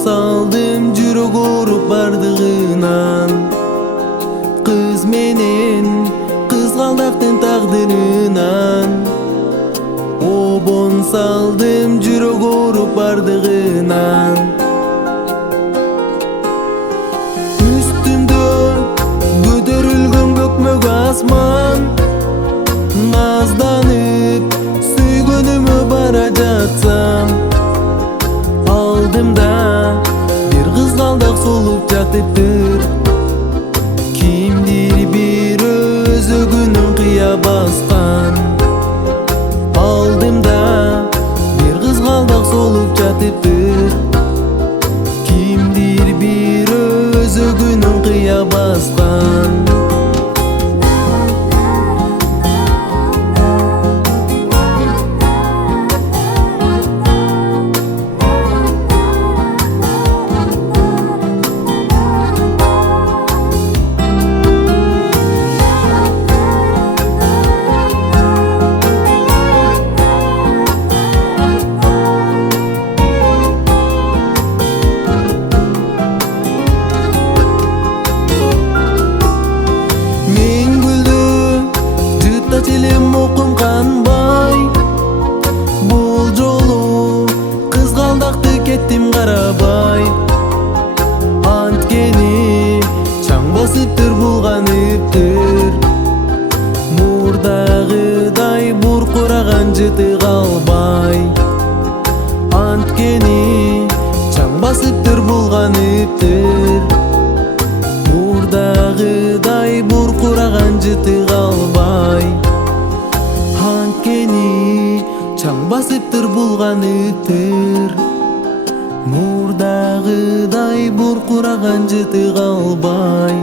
салдым жүрөк ооруп бардыгынан, кыз менен кызгалдактын тагдырынан. Обон салдым жүрөк ооруп бардыгынан. Үстүмдө көтөрүлгөн көкмөк асман, назданып сүйгөнүмө бара жатсам, алдымда бир кызгалдак солуп жатыптыр. Кимдир бир өзөгүнүн кыя баскан, алдымда бир кызгалдак солуп жатыптыр. Кимдир бир өзөгүнүн кыя баскан. Телем окум канбай, бул жолу кызгалдакты кеттим карабай. Анткени чаң басыптыр булганыптыр, мурдагыдай буркураган жыты калбай. Анткени чаң басыптыр булганыптыр, мурдагыдай буркураган жыты калбай. Анткени чаң басыптыр булганыптыр, мурдагыдай буркураган жыты калбай.